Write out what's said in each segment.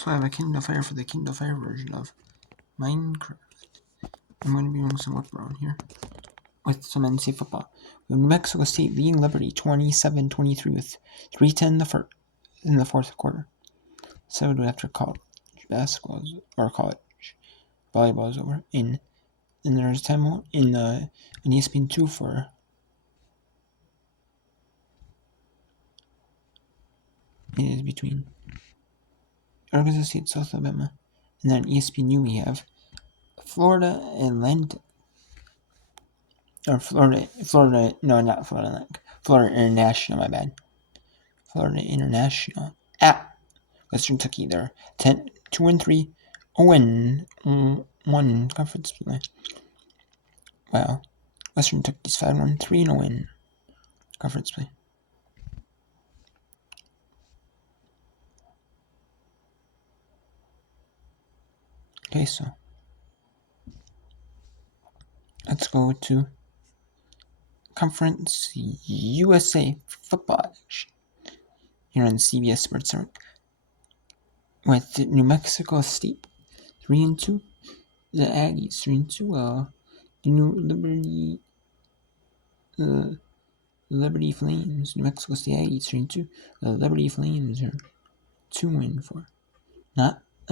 So I have a Kindle Fire for the Kindle Fire version of Minecraft. I'm going to be doing some work around here with some NCAA football. We have New Mexico State leading Liberty 27-23 with 3:10 in the fourth quarter. So do after college basketball or college volleyball is over. And there's time in ESPN2 for it is between Arkansas State, South Alabama, and then ESPNU we have Florida Atlantic. Or Florida, no, not Florida Atlantic. Florida International, my bad. Florida International at Western Kentucky. They're 2-3, 0-1 conference play. Wow. Western Kentucky's 5-1, 3-0 conference play. Okay, so let's go to Conference USA football action here on CBS Sports Network with New Mexico State 3-2, the Aggies 3-2, the New Liberty Flames, New Mexico State Aggies 3-2. The Liberty Flames are 2-4.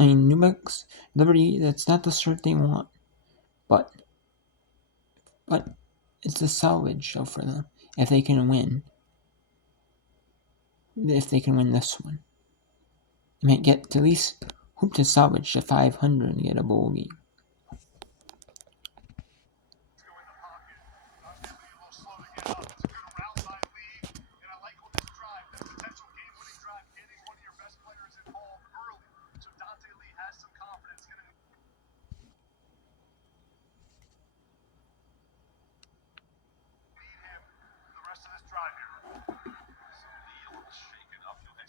New Mexico Liberty. That's not the start they want, but it's a salvage show for them if they can win. If they can win this one, they might get to at least hope to salvage the 500 and get a bowl game.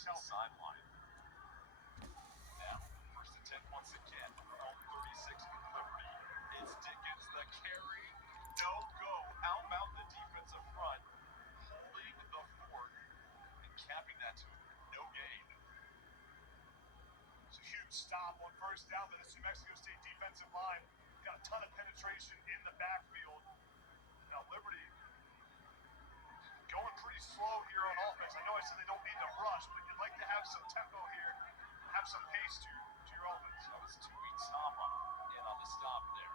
Sideline. Now, first and 10 once again. From 36 Liberty. It's Dickens, the carry. No go. How about the defensive front holding the fort and capping that to no gain? It's a huge stop on first down by the New Mexico State defensive line. Got a ton of penetration in the backfield. Now, Liberty going pretty slow here on offense. I know I said they don't need to rush, but you'd like to have some tempo here, have some pace to your offense. That was Tuitama in on the stop there.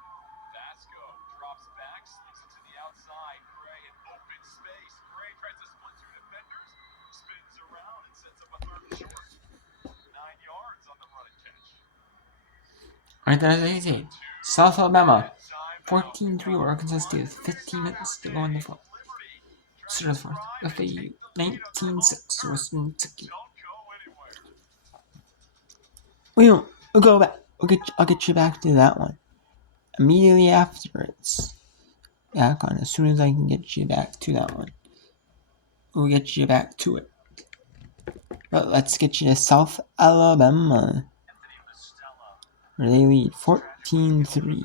Vasco drops back, slips it to the outside. Gray in open space. Gray tries to split two defenders, spins around and sets up a third and short. 9 yards on the run and catch. Alright, that's easy. South Alabama 14-3 over Arkansas State with 15 minutes to go in the fourth. Start of the fourth with a 19-6 Western Kentucky. We'll go back. I'll get you back to that one immediately after it's back on. As soon as I can get you back to that one, we'll get you back to it. But let's get you to South Alabama, where they lead 14-3.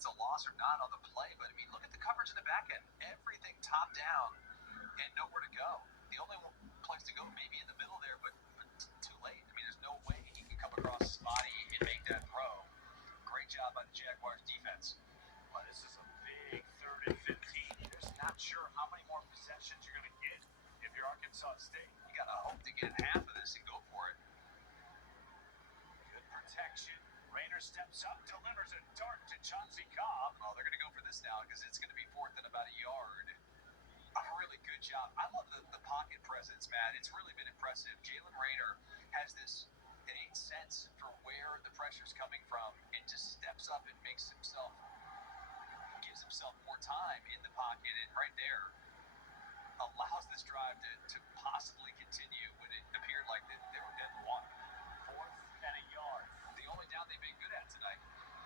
It's a loss or not on the play, but I mean, look at the coverage in the back end. Everything top down and nowhere to go. The only place to go maybe in the middle there, but too late. I mean, there's no way he can come across Spotty and make that throw. Great job by the Jaguars defense. Well, this is a big 3rd and 15. You're just not sure how many more possessions you're going to get if you're Arkansas State. You got to hope to get half of this and go for it. Good protection. Rayner steps up, delivers a dart to Chauncey Cobb. Oh, they're going to go for this now because it's going to be 4th and about a yard. A really good job. I love the pocket presence, Matt. It's really been impressive. Jalen Rayner has this innate sense for where the pressure's coming from and just steps up and gives himself more time in the pocket. And right there allows this drive to possibly continue when it appeared like they were dead in the water. 4th and a yard. The only down they've been good at tonight.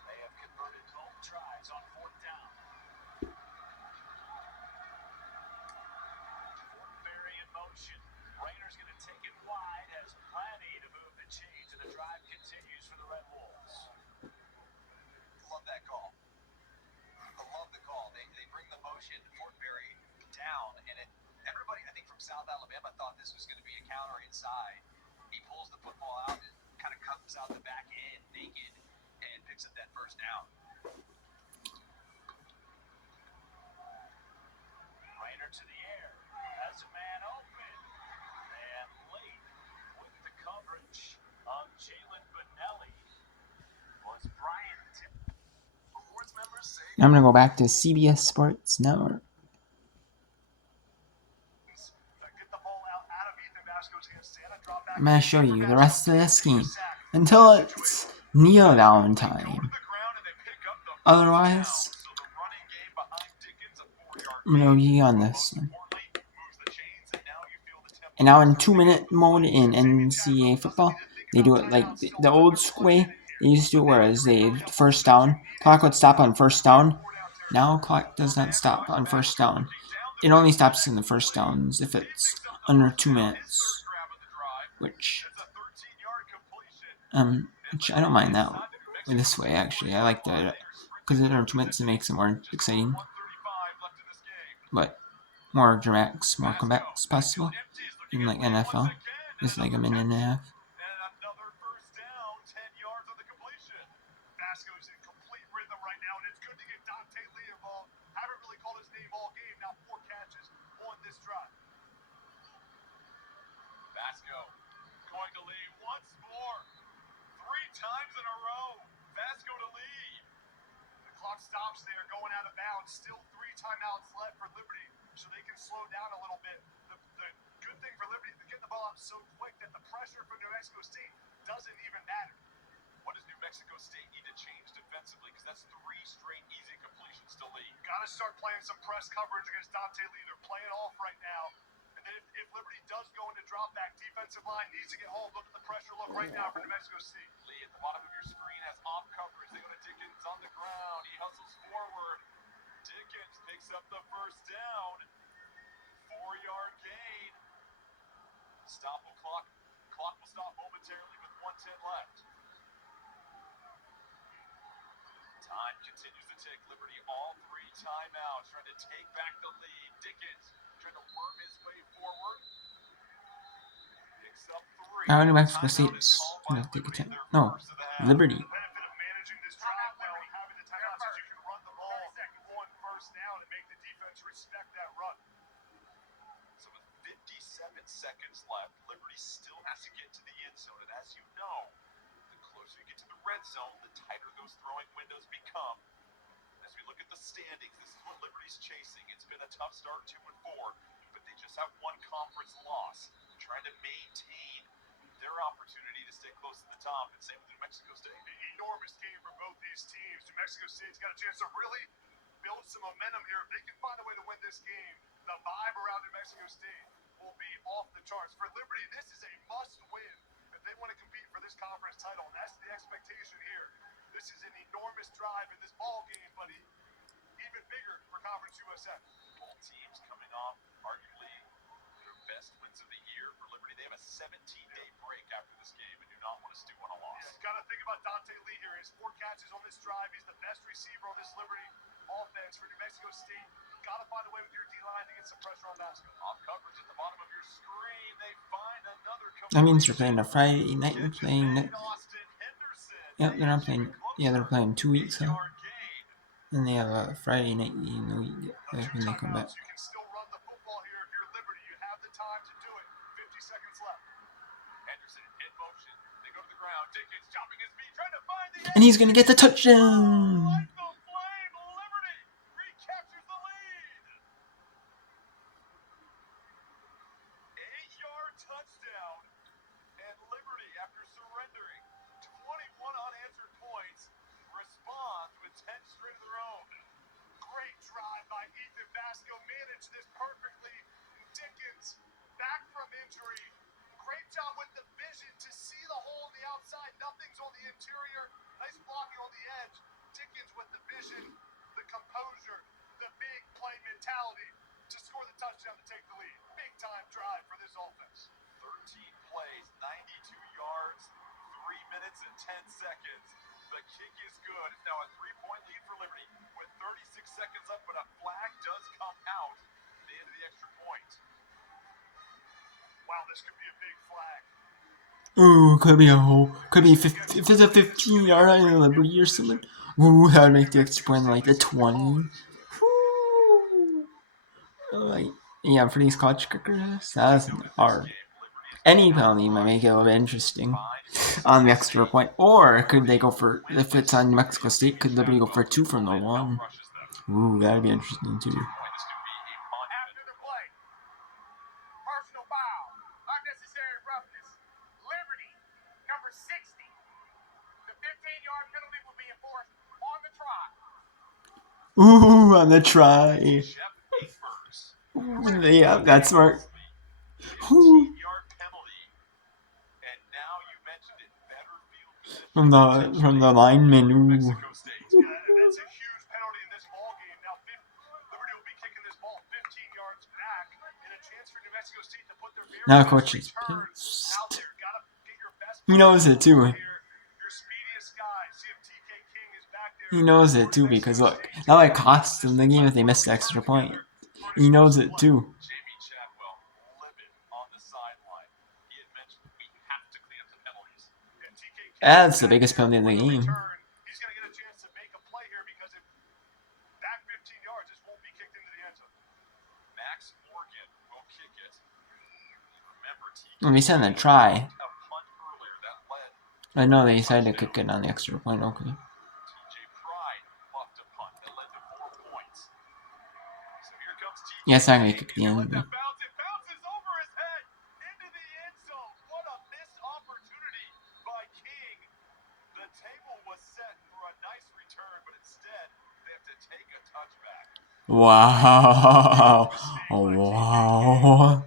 They have converted both tries on 4th down. South Alabama thought this was going to be a counter inside. He pulls the football out and kind of comes out the back end naked and picks up that first down. Rainer to the air. Has a man open. And late with the coverage of Jalen Benelli was Brian Board members say I'm going to go back to CBS Sports Network. get the ball out of Ethan Vasco's hands. Santa drop back. I'm going to show you the rest of this game until it's kneel down time. Otherwise, I'm going to be on this one. And now in 2-minute mode in NCAA football, they do it like the old school way. They used to do it whereas they first down, clock would stop on first down. Now clock does not stop on first down. It only stops in the first downs if it's under 2 minutes, which I don't mind that this way actually. I like that because under 2 minutes it makes it more exciting, but more dramatics, more comebacks possible. In like NFL, it's like a minute and a half. Another first down, 10 yards on the completion. Vasco's in complete rhythm right now, and it's good to get Dante Lee involved. Haven't really called his name all game. Now 4 catches on this drive. Vasco going to Lee once more. 3 times in a row. Vasco to Lee. The clock stops there, going out of bounds. Still 3 timeouts left for Liberty, so they can slow down a little bit. The good thing for Liberty, they're getting the ball out so quick that the pressure from New Mexico State doesn't even matter. What does New Mexico State need to change defensively? Because that's 3 straight easy completions to Lee. Got to start playing some press coverage against Dante Lee. They're playing off right now. And then if Liberty does go into drop back, defensive line needs to get home. Look at the pressure look right now for New Mexico State. Lee at the bottom of your screen has off coverage. They go to Dickens on the ground. He hustles forward. Dickens picks up the first down. 4-yard gain. Stop the clock. Clock will stop momentarily with 1:10 left. Time continues to tick. Liberty all 3 timeouts, trying to take back the lead. Dickens trying to worm his way forward. Picks up 3. Now New Mexico State's gonna take a time. No, Liberty. The benefit of managing this drive well and having the timeouts is you can run the ball on first down and make the defense respect that run. So with 57 seconds left, Liberty still has to get to the end zone. And as you know, the closer you get to the red zone, the tighter those throwing windows become. As we look at the standings, this is what Liberty's chasing. It's been a tough start, 2-4, but they just have 1 conference loss. Trying to maintain their opportunity to stay close to the top, and same with New Mexico State. An enormous game for both these teams. New Mexico State's got a chance to really build some momentum here. If they can find a way to win this game, the vibe around New Mexico State will be off the charts. For Liberty, this is a must-win if they want to compete for this conference title. That's the expectation here. This is an enormous drive in this ball game, but even bigger for Conference USA. Both teams coming off arguably their best wins of the year. For Liberty, they have a 17-day break after this game and do not want to stew on a loss. Yeah, got to think about Dante Lee here. His 4 catches on this drive. He's the best receiver on this Liberty offense. For New Mexico State, got to find a way with your D-line to get some pressure on Vasco. Off coverage at the bottom of your screen. They find another. That means they're playing a Friday night and playing. Yep, they're not playing. Yeah, they're playing 2 weeks out. And they have a Friday night in the week when they come back. You can still run the football here if you're Liberty. You have the time to do it. 50 seconds left. Henderson in motion. They go to the ground. Dickens chopping his feet, trying to find the And he's gonna get the touchdown. Like the flame, Liberty recaptures the lead. 8-yard touchdown. And Liberty, after surrendering 21 unanswered points, responds with 10 straight of their own. Great drive by Ethan Vasco. Managed this perfectly. Dickens back from injury. Great job with the vision to see the hole on the outside. Nothing's on the interior. Nice blocking on the edge. Dickens with Ooh, could be a hole. Could be 50, if it's a 15-yard line in Liberty or something. Ooh, that would make the extra point like a 20. Woo. Like, yeah, for these college kickers, that's hard. Any penalty might make it a little bit interesting on the extra point. Or could they go for, if it's on New Mexico State, could Liberty go for 2 from the 1? Ooh, that'd be interesting too. Ooh, on the try. Ooh, yeah, that's smart. Ooh. From the lineman. Ooh. Now coach is pissed. He knows it too. He knows it too because look, that might cost him the game if they miss the extra point. He knows it too. That's the biggest penalty in the game. Let me send a try. I know they decided to kick it on the extra point. Okay. Yeah, it's not gonna kick the end. Wow. Oh, wow.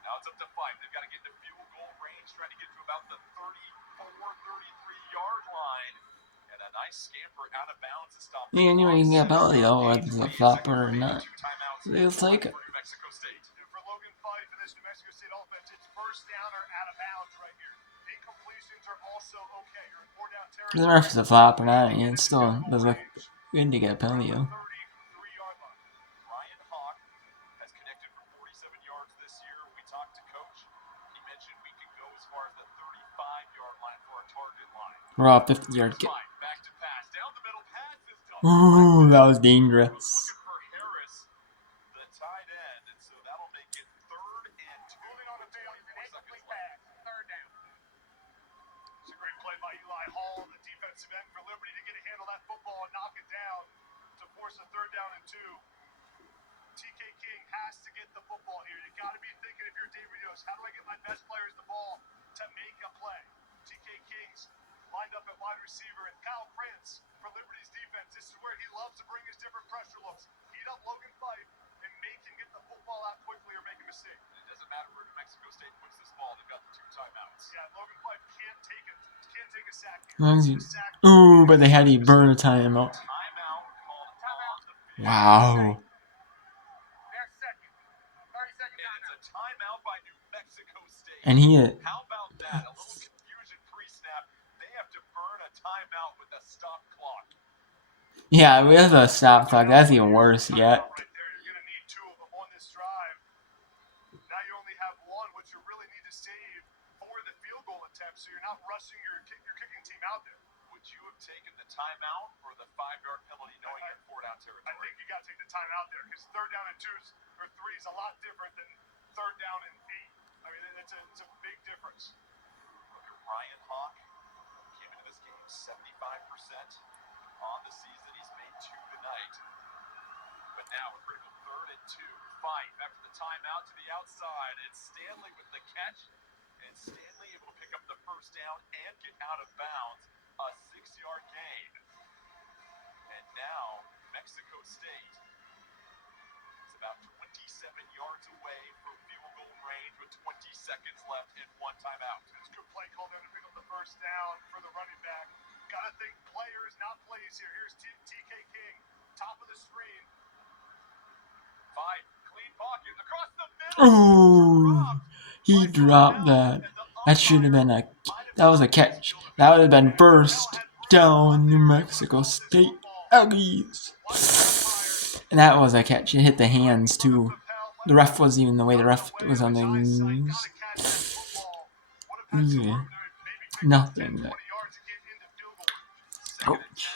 Now it's up to 5. They've got to get into field goal range, trying to get to about the 33-yard line. And a nice scamper out of bounds to stop. Yeah, anyway, you can get a penalty though, whether it's a flopper or not. They'll take it. Doesn't matter if it's a flop or not, it still does look good to get a penalty though. We're off 50-yard kick. Ooh, that was dangerous. Ooh, but they had to burn a timeout. Wow. And he hit. How about that? A little confusion pre-snap. They have to burn a timeout with a stop clock. Yeah, we have a stop clock. That's even worse yet. Taken the timeout or the 5-yard penalty, knowing you're 4-down territory? I think you got to take the timeout there because 3rd down and 2s or 3 is a lot different than 3rd down and 8. I mean, it's a big difference. Look at Ryan Hawk. Came into this game 75% on the season. He's made 2 tonight. But now a critical 3rd and 2. Fight after the timeout to the outside. It's Stanley with the catch. And Stanley able to pick up the 1st down and get out of bounds. A 6-yard gain. And now Mexico State is about 27 yards away from field goal range with 20 seconds left and 1 timeout. It's a good play call there to pick up the 1st down for the running back. Gotta think play Oh, he dropped that. That should have been that was a catch. That would have been first down, New Mexico State Aggies. And that was a catch. It hit the hands too. The ref wasn't even the way the ref was on the knees. Yeah. Nothing. Ouch.